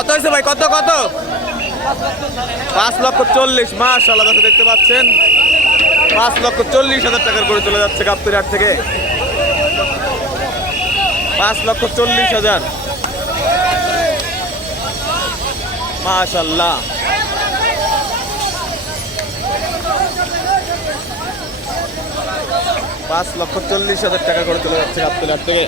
কত হয়েছে ভাই? কত কত? পাঁচ লক্ষ চল্লিশ মাশাল্লাহ দর্শক, দেখতে পাচ্ছেন? পাঁচ লক্ষ চল্লিশ হাজার টাকার করে চলে যাচ্ছে গাবতলি হাট থেকে। পাঁচ লক্ষ চল্লিশ হাজার। মাশাল্লাহ পাঁচ লক্ষ চল্লিশ হাজার টাকা করে চলে যাচ্ছে গাবতলি হাট থেকে।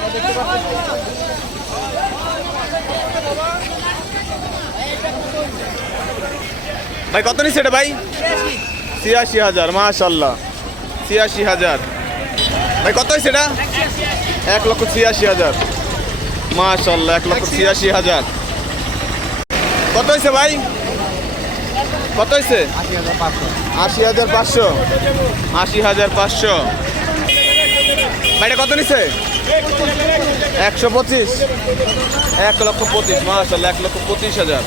ভাই, কত নিচ্ছে এটা ভাই? ছিয়াশি হাজার, মাশাল্লাহ। ছিয়াশি হাজার। ভাই, কত হয়েছে এটা? এক লক্ষ ছিয়াশি হাজার। মাশাল্লাহ, এক লক্ষ ছিয়াশি হাজার। কত হয়েছে ভাই? কত হয়েছে? আশি হাজার পাঁচশো। আশি হাজার পাঁচশো। ভাই, এটা কত নিচ্ছে? একশো পঁচিশ। এক লক্ষ পঁচিশ, মাশাল্লাহ, এক লক্ষ পঁচিশ হাজার।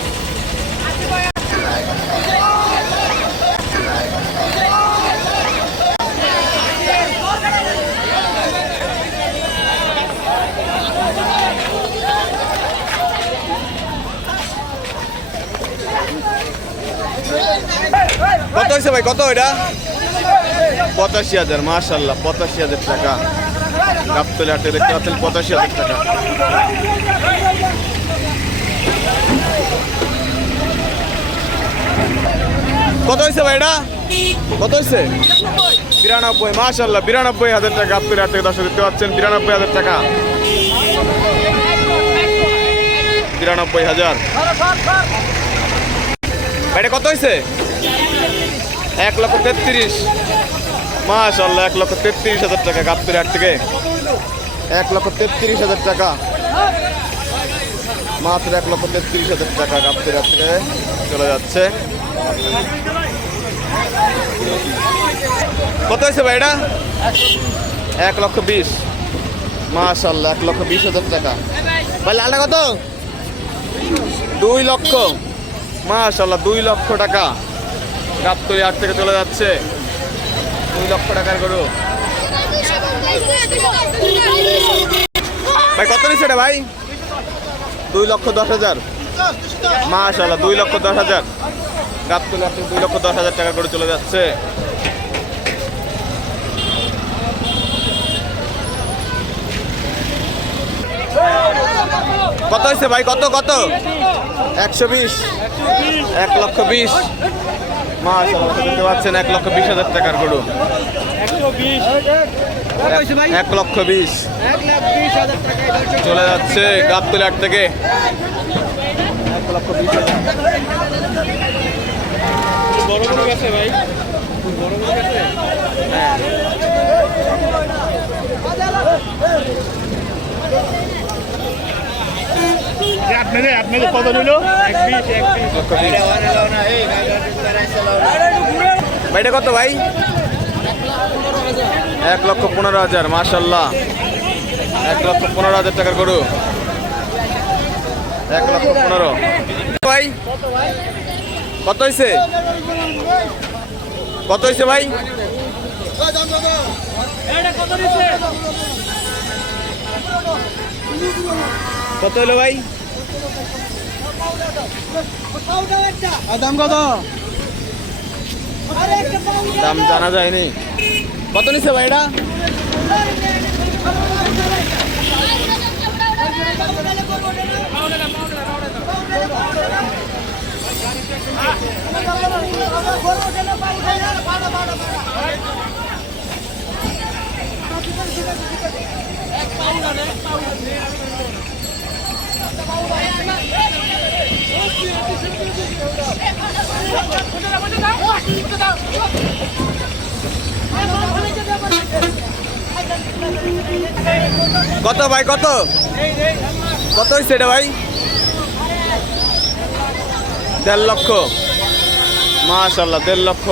হয়েছে ভাই? কত এটা? পঁচাশি হাজার মাশাল্লাহ পঁচাশি হাজার টাকা। গাবতলি হাটে দেখতে পাচ্ছেন পঁচাশি হাজার টাকা। কত হয়েছে ভাই এটা? কত হয়েছে? বিরানব্বই মাশাল্লাহ বিরানব্বই হাজার টাকা গাবতলি হাট থেকে দর্শক দেখতে পাচ্ছেন বিরানব্বই হাজার টাকা। বিরানব্বই হাজার। এটা কত হয়েছে? এক লক্ষ তেত্রিশ। মাশাল্লাহ এক লক্ষ তেত্রিশ হাজার টাকা গাবতলি হাট থেকে। এক লক্ষ তেত্রিশ হাজার টাকা। মাত্র এক লক্ষ তেত্রিশ হাজার টাকা গাবতলি হাট থেকে চলে যাচ্ছে। কত হয়েছে ভাই এটা? এক লক্ষ বিশ। মাশাল্লাহ এক লক্ষ বিশ হাজার টাকা। ভাই, লালটা কত? দুই লক্ষ। মাশাল্লাহ দুই লক্ষ টাকা। গাবতলি হাট থেকে চলে যাচ্ছে। দুই লক্ষ টাকার গরু। ভাই, কত নিচ্ছে এটা ভাই? দুই লক্ষ দশ হাজার। মাশাল্লাহ দুই লক্ষ দশ হাজার। গাবতলি হাট থেকে দুই লক্ষ দশ হাজার টাকা গরু চলে যাচ্ছে। কত হয়েছে ভাই? কত কত? একশো বিশ। এক লক্ষ বিশ। মাশাআল্লাহ দেখতে পাচ্ছেন এক লক্ষ বিশ হাজার টাকার গরু। এক লক্ষ বিশ। চলে যাচ্ছে গাবতলি হাট থেকে। এক লক্ষ বিশ হাজার। ভাই হ্যাঁ আপনাদের আপনাদের কত নিল? এক বিশ এক বিশ। ভাইটা কত ভাই? এক লক্ষ পনেরো হাজার, মাশাল্লাহ। এক লক্ষ পনেরো হাজার টাকার গরু। এক লক্ষ পনেরো। ভাই? কত হয়েছে কত হয়েছে ভাই? কত হলো ভাই? দাম কত? দাম জানা যায়নি কত নিচ্ছে ভাই এটা কত ভাই, কত? কত হয়েছে এটা ভাই? দেড় লক্ষ। মাশাল্লাহ, দেড় লক্ষ।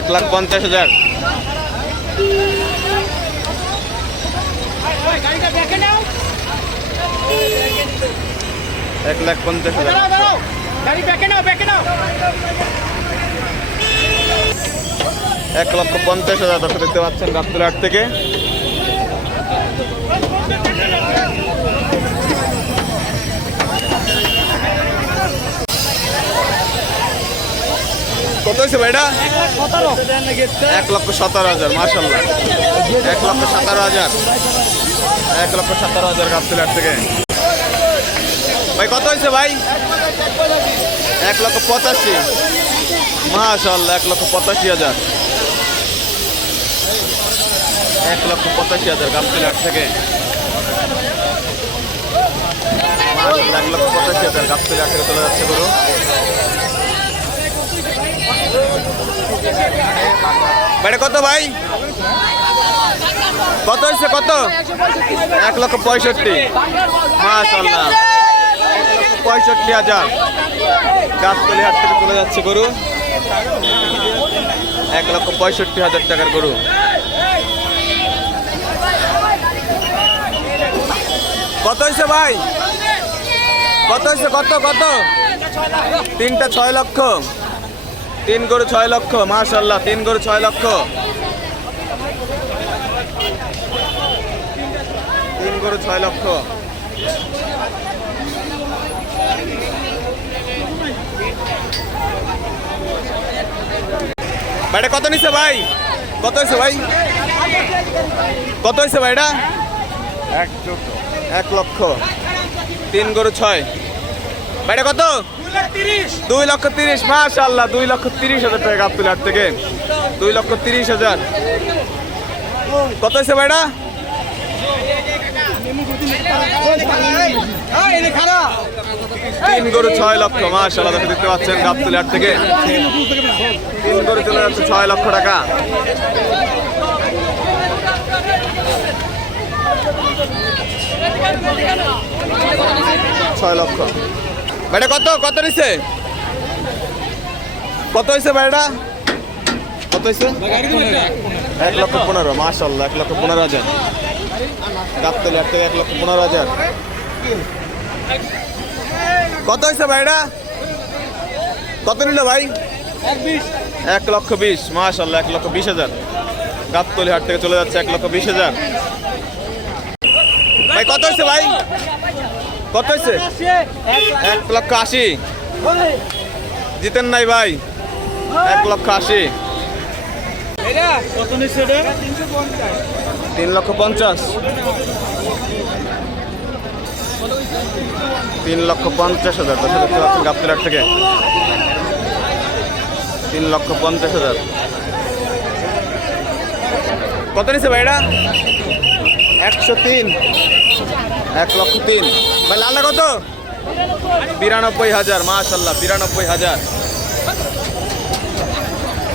এক লাখ পঞ্চাশ হাজার। এক লাখ পঞ্চাশ হাজার। এক লক্ষ পঞ্চাশ হাজার দর্শক দেখতে পাচ্ছেন গাবতলাহাট থেকে। কত হয়েছে ভাইটা এক লক্ষ সতেরো হাজার মার্শাল্লাহ এক লক্ষ সতেরো হাজার। এক লক্ষ সতেরো হাজার গাবতলাহাট থেকে। ভাই, কত হয়েছে ভাই? এক লক্ষ পঁচাশি। মাশাল্লাহ এক লক্ষ পঁচাশি হাজার। এক লক্ষ পঁচাশি হাজার গাবতলার থেকে মাশাল্লাহ এক লক্ষ পঁচাশি হাজার গাবতলার থেকে চলে যাচ্ছে গরু। বেড়ে কত ভাই? কত হয়েছে, কত? এক লক্ষ পঁয়ষট্টি। মাশাল্লাহ পঁয়ষট্টি হাজার। গাছতলি হাট থেকে চলে যাচ্ছে গরু। এক লক্ষ পঁয়ষট্টি হাজার টাকার গরু। কত হয়েছে ভাই? কত হয়েছে? কত কত? তিনটা ছয় লক্ষ। তিন গরু ছয় লক্ষ মাশাল্লাহ তিন গরু ছয় লক্ষ। তিন গরু ছয় লক্ষ। ভাইটা কত নিচ্ছে ভাই? কত হয়েছে ভাই? কত হয়েছে ভাইটা? এক লক্ষ। তিন গরু ছয়। ভাইটা কত? দুই লক্ষ তিরিশ। মাশাল্লাহ দুই লক্ষ তিরিশ হাজার টাকা গাবতুল হাট থেকে। দুই লক্ষ তিরিশ হাজার। কত হয়েছে ভাইটা? তিন গরু, ছয় লক্ষ মাশাল্লাহ দেখে দেখতে পাচ্ছেন গাবতুল হাট থেকে। তিন গরু চলে যাচ্ছে ছয় লক্ষ টাকা। ছয় লক্ষ। ভাইটা কত? কত নিছে? কত হয়েছে ভাইটা কত হয়েছে এক লক্ষ পনেরো মাশাল্লাহ এক লক্ষ পনেরো হাজার। গাবতলি হাট থেকে এক লক্ষ পনেরো হাজার। কত হয়েছে ভাইটা কত নিল ভাই? এক লক্ষ বিশ মাশাল্লাহ এক লক্ষ বিশ হাজার। গাবতলি হাট থেকে চলে যাচ্ছে এক লক্ষ বিশ হাজার। ভাই, কত হয়েছে ভাই? কত হয়েছে? এক লক্ষ আশি। জিতেন নাই ভাই। এক লক্ষ আশি। কত নিচ্ছে এটা? তিন লক্ষ পঞ্চাশ। তিন লক্ষ পঞ্চাশ হাজার, দশ দেখতে পাচ্ছেন থেকে। তিন লক্ষ পঞ্চাশ হাজার। কত নিচ্ছে ভাই এটা? একশো তিন। এক লক্ষ তিন। ভাই লালটা কত? বিরানব্বই হাজার, মাশাল্লাহ, বিরানব্বই হাজার।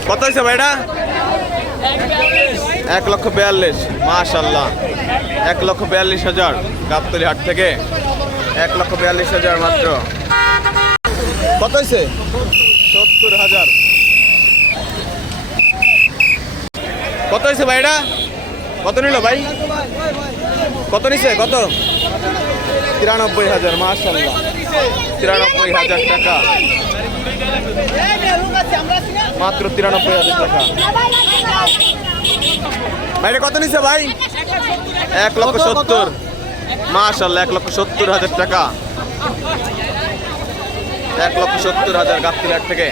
কত হয়েছে ভাইটা এক লক্ষ বিয়াল্লিশ মাশাল্লাহ। এক লক্ষ বিয়াল্লিশ হাজার গাবতলি হাট থেকে। এক লক্ষ বিয়াল্লিশ হাজার মাত্র। কত হয়েছে সত্তর হাজার। কত হয়েছে ভাইটা কত নিল ভাই? কত নিছে? কত? তিরানব্বই হাজার মাশাল্লাহ। তিরানব্বই হাজার টাকা। মাত্র তিরানব্বই হাজার টাকা। ভাইরে কত নিছে ভাই? এক লক্ষ সত্তর। মাশাল্লাহ এক লক্ষ সত্তর হাজার টাকা। এক লক্ষ সত্তর হাজার হাট থেকে।